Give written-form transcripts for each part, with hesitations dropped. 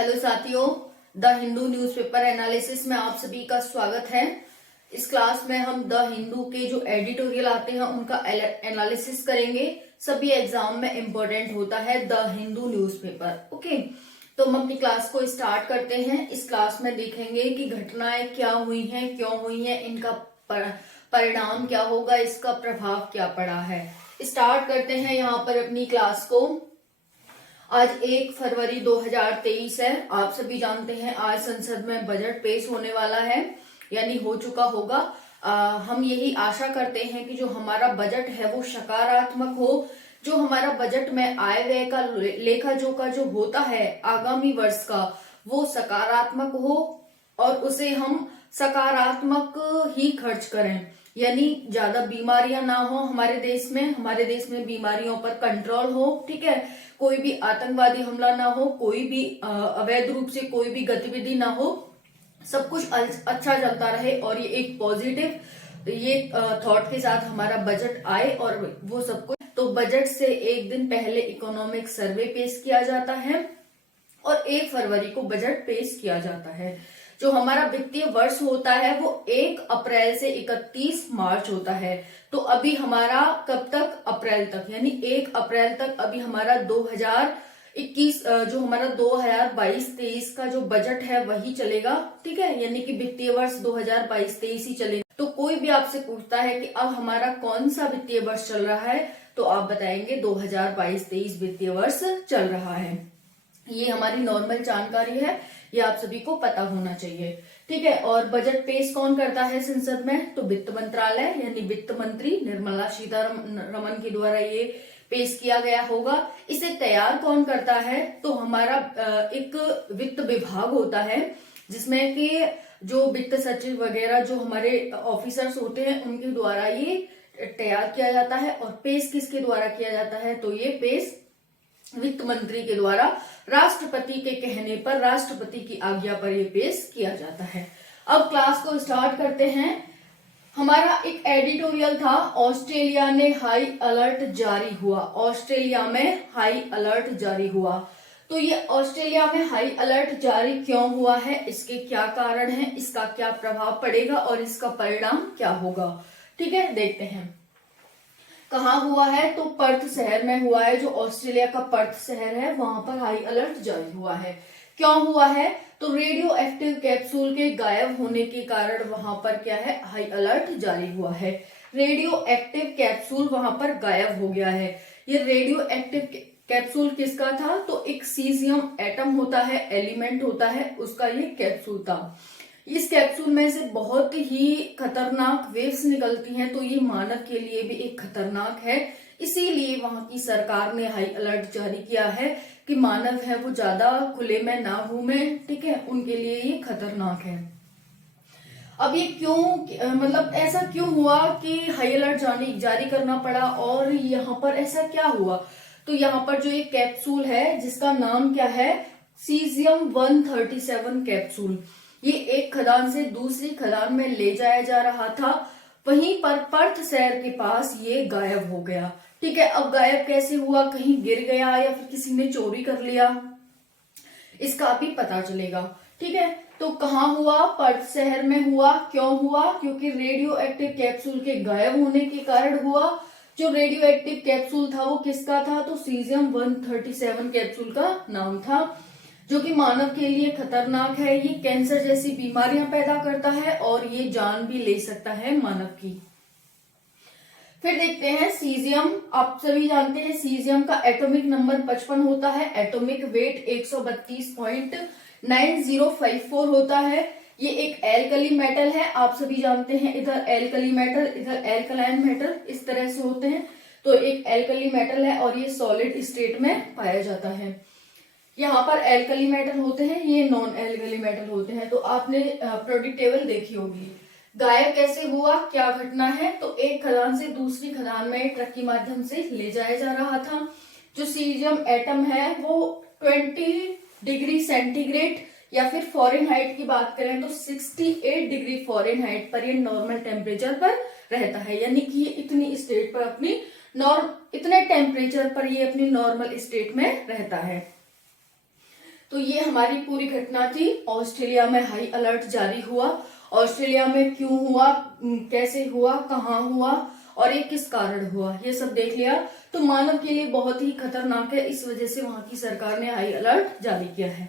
Hello साथियों, the Hindu newspaper analysis में आप सभी का स्वागत है। इस क्लास में हम द हिंदू के जो एडिटोरियल आते हैं उनका एनालिसिस करेंगे। सभी एग्जाम में इम्पोर्टेंट होता है द हिंदू न्यूज़पेपर। ओके, तो हम अपनी क्लास को स्टार्ट करते हैं। इस क्लास में देखेंगे कि घटनाएं क्या हुई हैं, क्यों हुई हैं, इनका परिणाम क्या होगा, इसका प्रभाव क्या पड़ा है। स्टार्ट करते हैं यहाँ पर अपनी क्लास को। आज 1 फरवरी 2023 है। आप सभी जानते हैं आज संसद में बजट पेश होने वाला है, यानी हो चुका होगा। हम यही आशा करते हैं कि जो हमारा बजट है वो सकारात्मक हो। जो हमारा बजट में आय व्यय का लेखा जोखा जो होता है आगामी वर्ष का, वो सकारात्मक हो और उसे हम सकारात्मक ही खर्च करें। यानी ज्यादा बीमारियां ना हो हमारे देश में बीमारियों पर कंट्रोल हो। ठीक है, कोई भी आतंकवादी हमला ना हो, कोई भी अवैध रूप से कोई भी गतिविधि ना हो, सब कुछ अच्छा चलता रहे और ये एक पॉजिटिव थॉट के साथ हमारा बजट आए और वो सब कुछ। तो बजट से एक दिन पहले इकोनॉमिक सर्वे पेश किया जाता है और 1 फरवरी को बजट पेश किया जाता है। जो हमारा वित्तीय वर्ष होता है वो 1 अप्रैल से 31 मार्च होता है। तो अभी हमारा कब तक, अप्रैल तक, यानी 1 अप्रैल तक अभी हमारा 2021 जो हमारा 2022-23 का जो बजट है वही चलेगा। ठीक है, यानी कि वित्तीय वर्ष 2022-23 ही चलेगा। तो कोई भी आपसे पूछता है कि अब हमारा कौन सा वित्तीय वर्ष चल रहा है, तो आप बताएंगे 2022-23 वित्तीय वर्ष चल रहा है। ये हमारी नॉर्मल जानकारी है, ये आप सभी को पता होना चाहिए। ठीक है, और बजट पेश कौन करता है संसद में, तो वित्त मंत्रालय यानी वित्त मंत्री निर्मला सीतारमण के द्वारा ये पेश किया गया होगा। इसे तैयार कौन करता है, तो हमारा एक वित्त विभाग होता है जिसमें कि जो वित्त सचिव वगैरह जो हमारे ऑफिसर्स होते हैं उनके द्वारा ये तैयार किया जाता है। और पेश किसके द्वारा किया जाता है, तो ये पेश वित्त मंत्री के द्वारा राष्ट्रपति के कहने पर, राष्ट्रपति की आज्ञा पर ये पेश किया जाता है। अब क्लास को स्टार्ट करते हैं। हमारा एक एडिटोरियल था, ऑस्ट्रेलिया ने हाई अलर्ट जारी हुआ। ऑस्ट्रेलिया में हाई अलर्ट जारी हुआ। तो ये ऑस्ट्रेलिया में हाई अलर्ट जारी क्यों हुआ है, इसके क्या कारण है, इसका क्या प्रभाव पड़ेगा और इसका परिणाम क्या होगा। ठीक है, देखते हैं कहाँ हुआ है। तो पर्थ शहर में हुआ है, जो ऑस्ट्रेलिया का पर्थ शहर है वहां पर हाई अलर्ट जारी हुआ है। क्यों हुआ है, तो रेडियो एक्टिव कैप्सूल के गायब होने के कारण वहां पर क्या है, हाई अलर्ट जारी हुआ है। रेडियो एक्टिव कैप्सूल वहां पर गायब हो गया है। ये रेडियो एक्टिव कैप्सूल किसका था, तो एक सीजियम एटम होता है, एलिमेंट होता है, उसका ये कैप्सूल था। इस कैप्सूल में से बहुत ही खतरनाक वेव्स निकलती हैं, तो ये मानव के लिए भी एक खतरनाक है। इसीलिए वहां की सरकार ने हाई अलर्ट जारी किया है कि मानव है वो ज्यादा खुले में ना घूमे। ठीक है, उनके लिए ये खतरनाक है। अब ये क्यों, मतलब ऐसा क्यों हुआ कि हाई अलर्ट जारी करना पड़ा और यहाँ पर ऐसा क्या हुआ। तो यहाँ पर जो ये कैप्सूल है जिसका नाम क्या है, सीजियम 137 कैप्सूल, ये एक खदान से दूसरी खदान में ले जाया जा रहा था। वहीं पर पर्थ शहर के पास ये गायब हो गया। ठीक है, अब गायब कैसे हुआ, कहीं गिर गया या फिर किसी ने चोरी कर लिया, इसका भी पता चलेगा। ठीक है, तो कहाँ हुआ, पर्थ शहर में हुआ। क्यों हुआ, क्योंकि रेडियो एक्टिव कैप्सूल के गायब होने के कारण हुआ। जो रेडियो एक्टिव कैप्सूल था वो किसका था, तो सीजियम 137 कैप्सूल का नाम था, जो कि मानव के लिए खतरनाक है। ये कैंसर जैसी बीमारियां पैदा करता है और ये जान भी ले सकता है मानव की। फिर देखते हैं सीजियम। आप सभी जानते हैं सीजियम का एटॉमिक नंबर 55 होता है, एटॉमिक वेट 132.9054 होता है। ये एक एल्कली मेटल है, आप सभी जानते हैं, इधर एल्कली मेटल इधर एल्कलाइन मेटल इस तरह से होते हैं। तो एक एल्कली मेटल है और ये सॉलिड स्टेट में पाया जाता है। यहाँ पर एल्कली मेटल होते हैं, ये नॉन एल्कली मेटल होते हैं। तो आपने प्रोडिक्ट टेबल देखी होगी। गायब कैसे हुआ, क्या घटना है, तो एक खदान से दूसरी खदान में ट्रक के माध्यम से ले जाया जा रहा था। जो सीजियम एटम है वो 20 डिग्री सेंटीग्रेड या फिर फॉरेनहाइट की बात करें तो 68 डिग्री फॉरेनहाइट पर ये नॉर्मल टेम्परेचर पर रहता है। यानी कि ये इतनी स्टेट पर इतने टेम्परेचर पर ये अपनी नॉर्मल स्टेट में रहता है। तो ये हमारी पूरी घटना थी। ऑस्ट्रेलिया में हाई अलर्ट जारी हुआ। ऑस्ट्रेलिया में क्यों हुआ, कैसे हुआ, कहाँ हुआ और ये किस कारण हुआ, ये सब देख लिया। तो मानव के लिए बहुत ही खतरनाक है, इस वजह से वहां की सरकार ने हाई अलर्ट जारी किया है।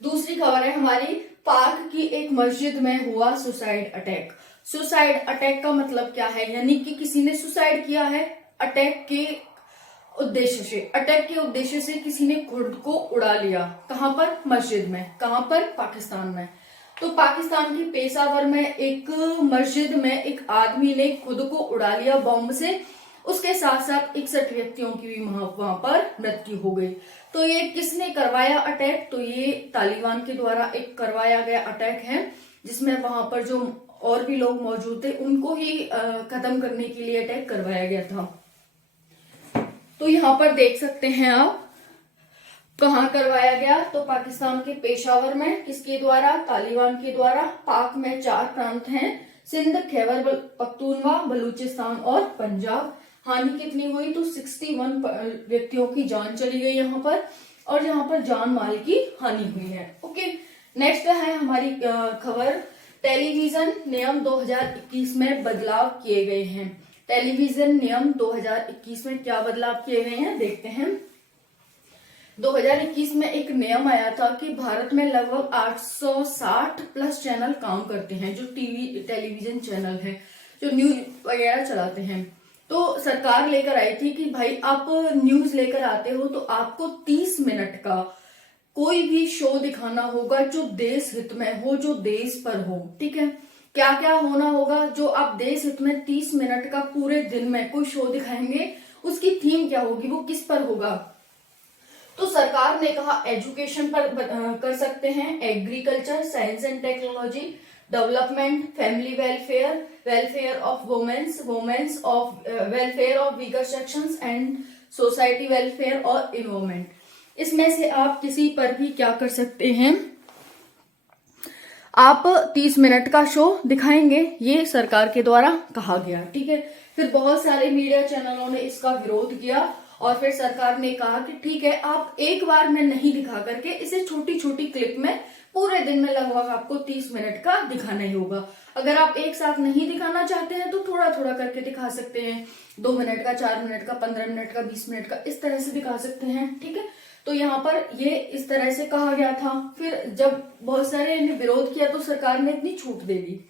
दूसरी खबर है हमारी, पाक की एक मस्जिद में हुआ सुसाइड अटैक। सुसाइड अटैक का मतलब क्या है, यानी कि किसी ने सुसाइड किया है अटैक के उद्देश्य से। अटैक के उद्देश्य से किसी ने खुद को उड़ा लिया। कहां पर, मस्जिद में। कहां पर, पाकिस्तान में। तो पाकिस्तान की पेशावर में एक मस्जिद में एक आदमी ने खुद को उड़ा लिया बॉम्ब से। उसके साथ साथ 61 व्यक्तियों की भी वहां पर मृत्यु हो गई। तो ये किसने करवाया अटैक, तो ये तालिबान के द्वारा एक करवाया गया अटैक है, जिसमें वहां पर जो और भी लोग मौजूद थे उनको ही खत्म करने के लिए अटैक करवाया गया था। तो यहाँ पर देख सकते हैं आप कहाँ करवाया गया, तो पाकिस्तान के पेशावर में। किसके द्वारा, तालिबान के द्वारा। पाक में 4 प्रांत हैं, सिंध, खैबर पख्तूनवा, बलूचिस्तान और पंजाब। हानि कितनी हुई, तो 61 व्यक्तियों की जान चली गई यहाँ पर, और यहाँ पर जान माल की हानि हुई है। ओके, नेक्स्ट है हमारी खबर, टेलीविजन नियम 2021 में बदलाव किए गए हैं। टेलीविजन नियम 2021 में क्या बदलाव किए गए हैं, देखते हैं। 2021 में एक नियम आया था कि भारत में लगभग 860 प्लस चैनल काम करते हैं, जो टेलीविजन चैनल है, जो न्यूज वगैरह चलाते हैं। तो सरकार लेकर आई थी कि भाई आप न्यूज लेकर आते हो तो आपको 30 मिनट का कोई भी शो दिखाना होगा जो देश हित में हो, जो देश पर हो। ठीक है, क्या क्या होना होगा, जो आप देश हित में 30 मिनट का पूरे दिन में कोई शो दिखाएंगे, उसकी थीम क्या होगी, वो किस पर होगा। तो सरकार ने कहा एजुकेशन पर कर सकते हैं, agriculture, science and technology, development, family welfare, welfare of womens of welfare of weaker sections and society welfare और इन्वायरमेंट। इसमें से आप किसी पर भी क्या कर सकते हैं, आप 30 मिनट का शो दिखाएंगे, ये सरकार के द्वारा कहा गया। ठीक है, फिर बहुत सारे मीडिया चैनलों ने इसका विरोध किया और फिर सरकार ने कहा कि ठीक है, आप एक बार में नहीं दिखा करके इसे छोटी छोटी क्लिप में पूरे दिन में लगभग आपको 30 मिनट का दिखाना ही होगा। अगर आप एक साथ नहीं दिखाना चाहते हैं तो थोड़ा थोड़ा करके दिखा सकते हैं, 2 मिनट का, 4 मिनट का, 15 मिनट का, 20 मिनट का, इस तरह से दिखा सकते हैं। ठीक है, तो यहाँ पर ये इस तरह से कहा गया था। फिर जब बहुत सारे ने विरोध किया तो सरकार ने इतनी छूट दे दी,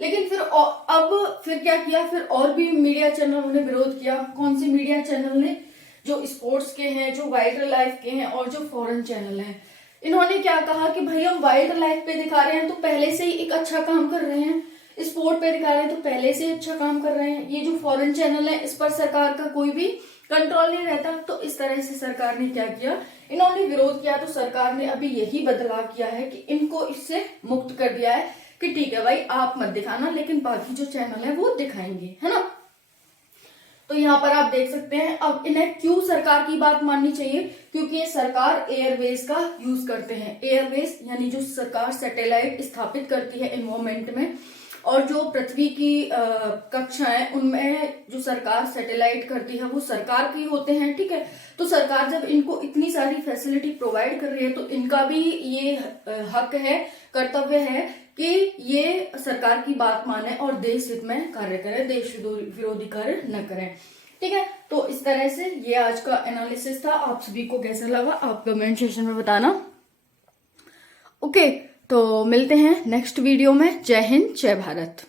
लेकिन फिर अब फिर क्या किया, फिर और भी मीडिया चैनलों ने विरोध किया। कौन से मीडिया चैनल ने, जो स्पोर्ट्स के हैं, जो वाइल्ड लाइफ के हैं और जो फॉरेन चैनल हैं, इन्होंने क्या कहा कि भाई हम वाइल्ड लाइफ पे दिखा रहे हैं तो पहले से ही एक अच्छा काम कर रहे हैं, स्पोर्ट पे दिखा रहे हैं तो पहले से अच्छा काम कर रहे हैं। ये जो फॉरेन चैनल है इस पर सरकार का कोई भी कंट्रोल नहीं रहता। तो इस तरह से सरकार ने क्या किया, इन्होंने विरोध किया, तो सरकार ने अभी यही बदलाव किया है कि इनको इससे मुक्त कर दिया है कि ठीक है भाई आप मत दिखाना, लेकिन बाकी जो चैनल है वो दिखाएंगे, है ना। तो यहाँ पर आप देख सकते हैं अब इन्हें क्यों सरकार की बात माननी चाहिए, क्योंकि ये सरकार एयरवेज का यूज करते हैं। एयरवेज यानी जो सरकार सैटेलाइट स्थापित करती है एनवायरमेंट में, और जो पृथ्वी की कक्षाएं उनमें जो सरकार सैटेलाइट करती है वो सरकार की होते हैं। ठीक है, तो सरकार जब इनको इतनी सारी फैसिलिटी प्रोवाइड कर रही है तो इनका भी ये हक है, कर्तव्य है कि ये सरकार की बात माने और देश हित में कार्य करें, देश विरोधी कार्य न करें। ठीक है, तो इस तरह से ये आज का एनालिसिस था। आप सभी को कैसा लगा आप कमेंट सेक्शन में बताना। ओके, तो मिलते हैं नेक्स्ट वीडियो में। जय हिंद, जय भारत।